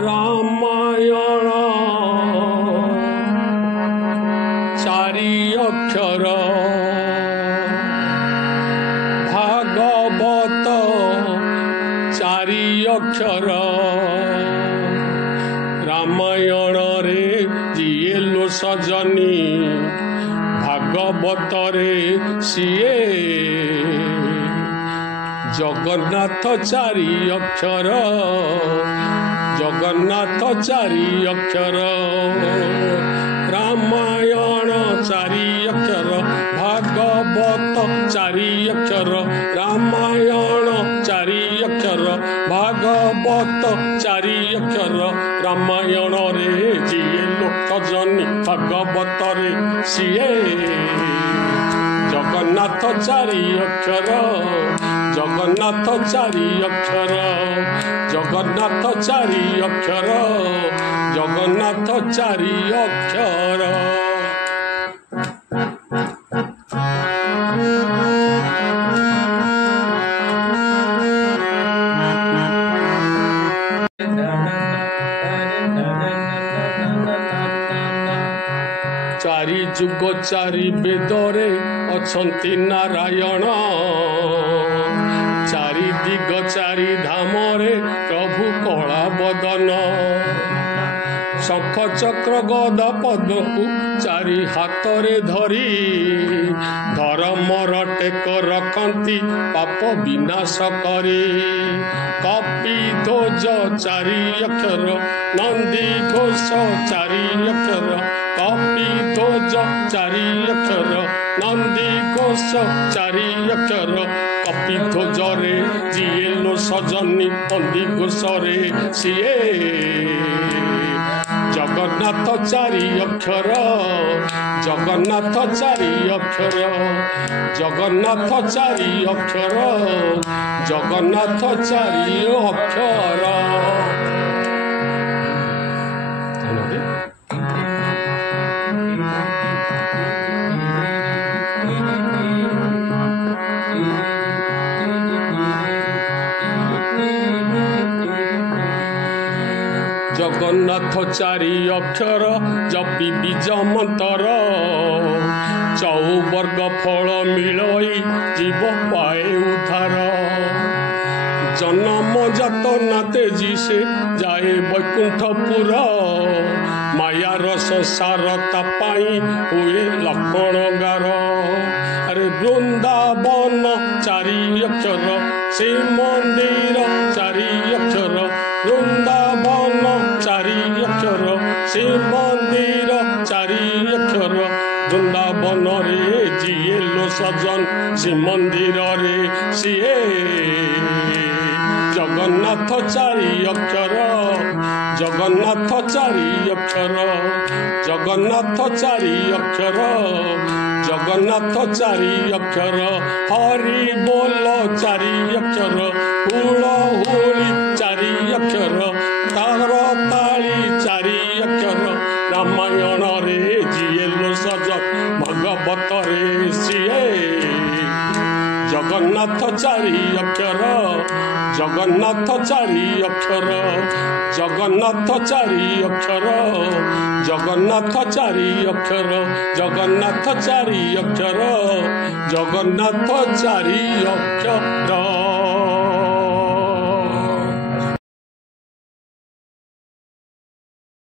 रामायण चारि अक्षर भागवत चारि अक्षर रामायण रे जिए लो सजनी भागवत रे सीए जगन्नाथ चारि अक्षर जगन्नाथ चारि अक्षर रामायण चारि अक्षर भागवत चारि अक्षर रामायण चारि अक्षर भागवत चारि अक्षर रामायण रे जिए लोक जनी भागवत रे सीए जगन्नाथ चारि अक्षर जगन्नाथ चारि अक्षर जगन्नाथ चारि अक्षर जगन्नाथ चारि अक्षर चारि जुग चारि वेदरे अछंती नारायण चारि दिग चारि धामरे प्रभु कला बदन शंख चक्र गदा पद्मकु चारि हाथरे धरी धर्मर टेक रखंती पाप विनाश करी कपि ध्वज चारि अक्षर नंदी घोष चारि अक्षर कपि ध्वज चारि अक्षर नंदी घोष चारि अक्षर कपि ध्वज रे जिए लो सजनी नंदी घोष रे सीए जगन्नाथ चारि अक्षर जगन्नाथ चारि अक्षर जगन्नाथ चारि अक्षर जगन्नाथ चारि अक्षर जगन्नाथ चारि अक्षर जपि बीज मंतर चौवर्ग फल मिलई जीव पाए उद्धार जन्म जात ना तेजी से जाए वैकुंठपुर माया रस सारता पाई हुए लक्षण गार अरे वृंदावन चारि अक्षर श्री मंदिर चारि अक्षर वृंदावन चारि अक्षर श्री मंदिर चारि अक्षर वृंदावन रे जिए लो सजन श्री मंदिर रे सीए जगन्नाथ चारि अक्षर जगन्नाथ चारि अक्षर जगन्नाथ चारि अक्षर जगन्नाथ चारि अक्षर हरि बोल चारि अक्षर हुल हुली चारि अक्षर तार ताली चारि अक्षर रामायण रे जिए लो सज भगवत रे सीए जगन्नाथ चारि अक्षर जगन्नाथ चारि अक्षर जगन्नाथ चारि अक्षर जगन्नाथ चारि अक्षर जगन्नाथ चारि अक्षर जगन्नाथ चारि अक्षर।